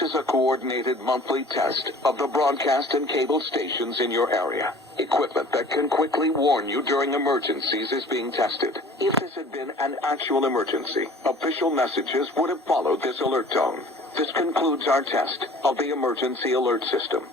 This is a coordinated monthly test of the broadcast and cable stations in your area. Equipment that can quickly warn you during emergencies is being tested. If this had been an actual emergency, official messages would have followed this alert tone. This concludes our test of the emergency alert system.